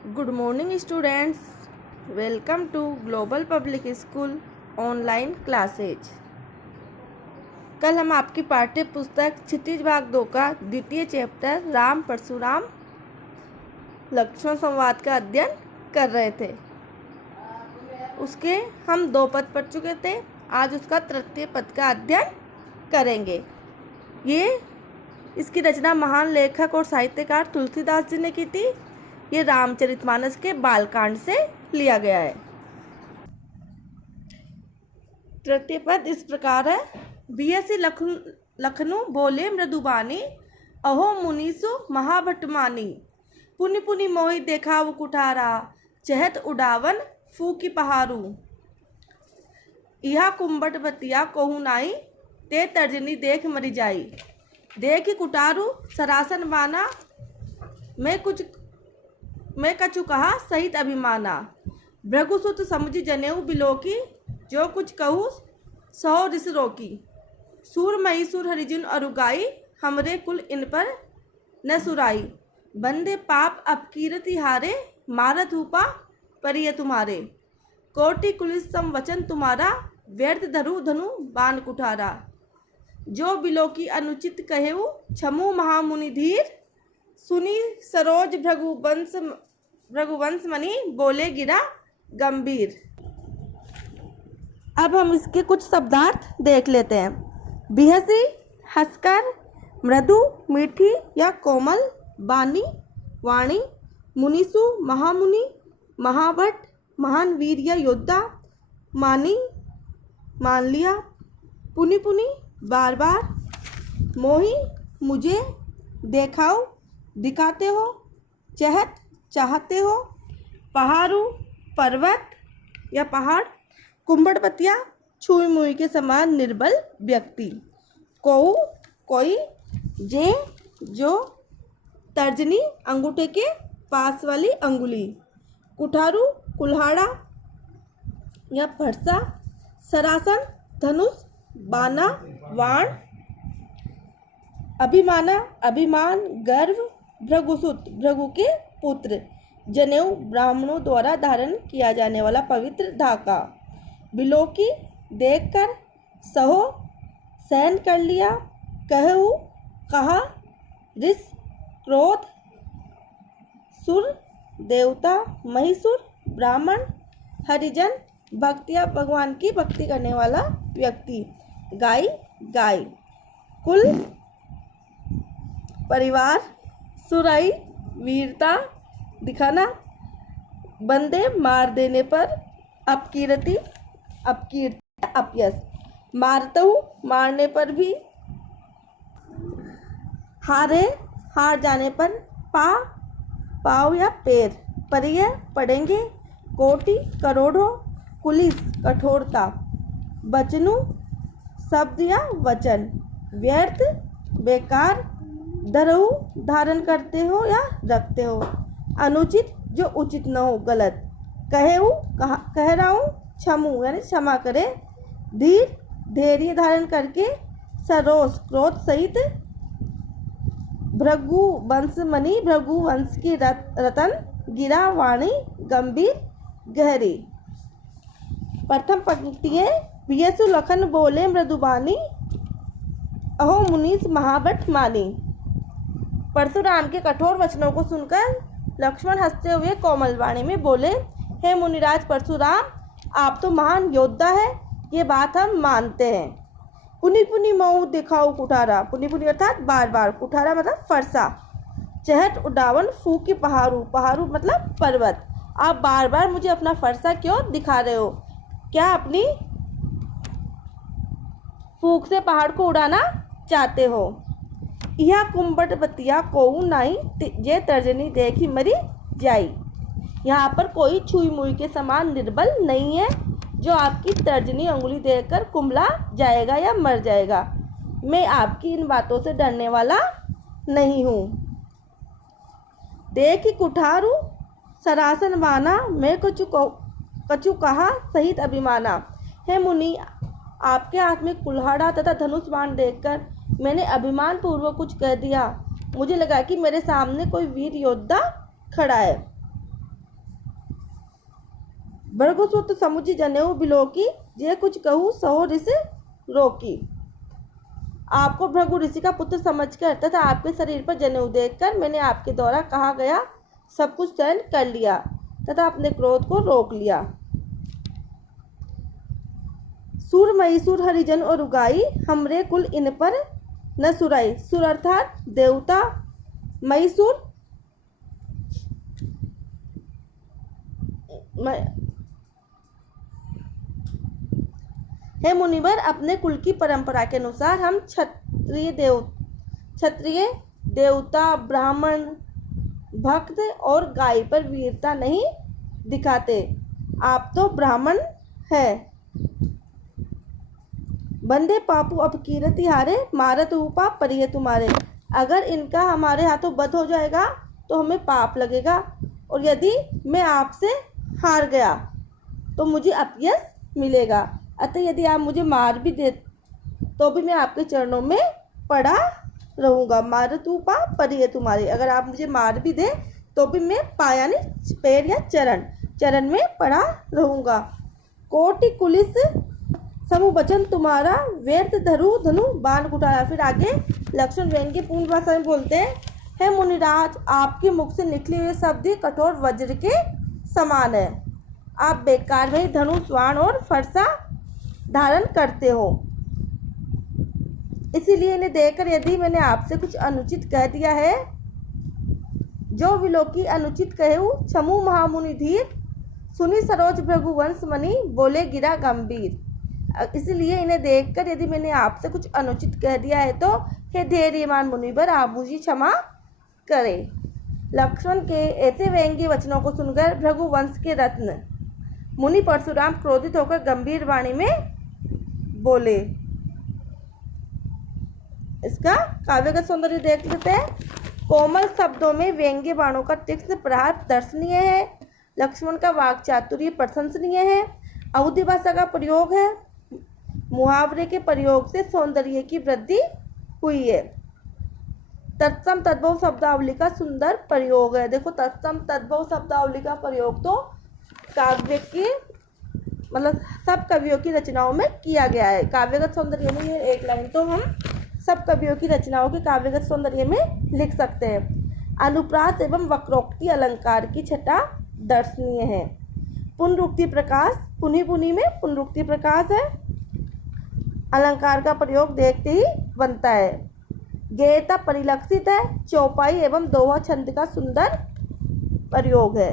Good morning students, welcome to Global Public School online classes. कल हम आपकी पाठ्य पुस्तक क्षितिज भाग 2 का द्वितीय चैप्टर राम परशुराम लक्ष्मण संवाद का अध्ययन कर रहे थे। उसके हम 2 पद पढ़ चुके थे। आज उसका तृतीय पद का अध्ययन करेंगे। इसकी रचना महान लेखक और साहित्यकार तुलसीदास जी ने की थी। ये रामचरितमानस के बालकांड से लिया गया है। तृतीय पद इस प्रकार है। बीएससी लखनऊ बोले मृदुबानी, अहो मुनीसु महाभटमानी। पुनि पुनि मोहि देखाव कुठारा, चहत उडावन फूकी पहारू। इहा कुंभट बतिया कोहू नाई, ते तर्जनी देख मरी जाई। देखी कुटारू सरासन बाना, मैं कछु कहा सहित अभिमाना। भृगुसुत समझी जनेऊ बिलोकी, जो कुछ कहूँ सौ रिस रोकी। सूर महिसूर हरिजन अरुगाई, हमरे कुल इन पर न सुराई। बंदे पाप अपकीरति हारे, मारत हूपा परिय तुम्हारे। कोटि कुलिस सम वचन तुम्हारा, व्यर्थ धरु धनु बाण कुठारा। जो बिलोकी अनुचित कहेऊ, छमु महामुनि धीर। सुनी सरोज भृगुवंश मणि, बोले गिरा गंभीर। अब हम इसके कुछ शब्दार्थ देख लेते हैं। बिहसी हंसकर, मृदु मीठी या कोमल, बानी वाणी, मुनिसु महामुनि, महाभट महान वीर या योद्धा, मानी मान लिया, पुनि पुनि बार बार, मोही मुझे, देखाओ दिखाते हो, चहत चाहते हो, पहाड़ू पर्वत या पहाड़, कुंभड़पतिया छुई मुई के समान निर्बल व्यक्ति, कोऊ कोई, जे जो, तर्जनी अंगूठे के पास वाली अंगुली, कुठारू कुल्हाड़ा या फरसा, सरासन धनुष बाना वाण, अभिमाना अभिमान गर्व, भृगुसुत भृगु के पुत्र, जनेऊ ब्राह्मणों द्वारा धारण किया जाने वाला पवित्र धागा, बिलोकी देखकर, सहो सहन कर लिया, कहू कहा, रिस क्रोध, सुर देवता, महिषुर ब्राह्मण, हरिजन भक्तिया भगवान की भक्ति करने वाला व्यक्ति, गाय गाय, कुल परिवार, सुराई वीरता दिखाना, बंदे मार देने पर, अपकीर्ति अपयश, मारतहु मारने पर भी, हारे हार जाने पर, पाव या पैर, परिय पड़ेंगे, कोटि करोड़ों, कुलिस कठोरता, बचनु शब्द या वचन, व्यर्थ बेकार, धरऊ धारण करते हो या रखते हो, अनुचित जो उचित न हो गलत, कह रहा हूँ, क्षमु यानी क्षमा करे, धीर धैर्य धारण करके, सरोस क्रोध सहित, भृगुवंश मणि भृगुवंश की रतन, गिरा वाणी गंभीर गहरी। प्रथम पंक्ति है। बियसु लखन बोले मृदुबानी, अहो मुनीस महाभट मानी। परशुराम के कठोर वचनों को सुनकर लक्ष्मण हंसते हुए कोमल वाणी में बोले, हे मुनिराज परशुराम, आप तो महान योद्धा है, ये बात हम मानते हैं। पुनि पुनि मऊ दिखाओ कुठारा, पुनि पुनि अर्थात बार बार, कुठारा मतलब फरसा, चहट उडावन फूकी पहाड़ू, पहाड़ू मतलब पर्वत, आप बार बार मुझे अपना फरसा क्यों दिखा रहे हो? क्या अपनी फूक से पहाड़ को उड़ाना चाहते हो? यह कुंभट बतिया कोऊ नाई, जे तर्जनी देखी मरी जाई। यहाँ पर कोई छुई मुई के समान निर्बल नहीं है जो आपकी तर्जनी अंगुली देखकर कुंभला जाएगा या मर जाएगा। मैं आपकी इन बातों से डरने वाला नहीं हूँ। देखी कुठारू सरासन बाना, मैं कछु कहा सहित अभिमाना। हे मुनि, आपके हाथ में कुल्हाड़ा तथा धनुष बाण देखकर मैंने अभिमान पूर्वक कुछ कह दिया। मुझे लगा कि मेरे सामने कोई वीर योद्धा खड़ा है। भृगुसुत समुझ जनेऊ बिलोकी, जे कुछ कहूँ सहो ऋषि रोकी। आपको भृगु ऋषि का पुत्र समझकर तथा आपके शरीर पर जनेऊ देखकर मैंने आपके द्वारा कहा गया सब कुछ सहन कर लिया तथा अपने क्रोध को रोक लिया। सुर महिसुर हरिजन और उगाई, हमरे कुल इन पर न सुराई। सुर अर्थात देवता, महिसुर हे मुनिवर, अपने कुल की परंपरा के अनुसार हम क्षत्रिय देवता, ब्राह्मण, भक्त और गाय पर वीरता नहीं दिखाते। आप तो ब्राह्मण हैं। बंदे पापू अब कीरति हारे, मारत ऊपा परिय तुम्हारे। अगर इनका हमारे हाथों वध हो जाएगा तो हमें पाप लगेगा, और यदि मैं आपसे हार गया तो मुझे अपयश मिलेगा। अतः यदि आप मुझे मार भी दे तो भी मैं आपके चरणों में पड़ा रहूँगा। मारत ऊपा परिय तुम्हारे, अगर आप मुझे मार भी दे तो भी मैं पाया नहीं, पैर या चरण में पड़ा रहूँगा। कोटि कुलिस समूह वचन तुम्हारा, व्यर्थ धरु धनु बाण कुठारा। फिर आगे लक्ष्मण व्यंग्य पूर्ण भाषा में बोलते हैं, हे मुनिराज, आपके मुख से निकले हुए शब्द कठोर वज्र के समान है। आप बेकार में धनुष, बाण और फरसा धारण करते हो। इसीलिए इन्हें देखकर यदि मैंने आपसे कुछ अनुचित कह दिया है, जो विलोकी अनुचित कहूँ क्षमु महामुनि धीर, सुनी सरोज भृगुवंश मणि, बोले गिरा गंभीर। इसलिए इन्हें देखकर यदि मैंने आपसे कुछ अनुचित कह दिया है तो हे धैर्यवान मुनिवर, आप मुझे क्षमा करें। लक्ष्मण के ऐसे व्यंग्य वचनों को सुनकर भृगुवंश के रत्न मुनि परशुराम क्रोधित होकर गंभीर वाणी में बोले। इसका काव्यगत सौंदर्य देख लेते हैं। कोमल शब्दों में व्यंग्य बाणों का तीक्ष्ण प्रहार दर्शनीय है। लक्ष्मण का वाक चातुर्य प्रशंसनीय है। अवधि भाषा का प्रयोग है। मुहावरे के प्रयोग से सौंदर्य की वृद्धि हुई है। तत्सम तद्भव शब्दावली का सुंदर प्रयोग है। देखो, तत्सम तद्भव शब्दावली का प्रयोग तो काव्य के मतलब सब कवियों की रचनाओं में किया गया है। काव्यगत सौंदर्य में ये एक लाइन तो हम सब कवियों की रचनाओं के काव्यगत सौंदर्य में लिख सकते हैं। अनुप्रास एवं वक्रोक्ति अलंकार की छटा दर्शनीय है। पुनरुक्ति प्रकाश, पुनि पुनि में पुनरुक्ति प्रकाश है। अलंकार का प्रयोग देखते ही बनता है। गेयता परिलक्षित है। चौपाई एवं दोहा छंद का सुंदर प्रयोग है।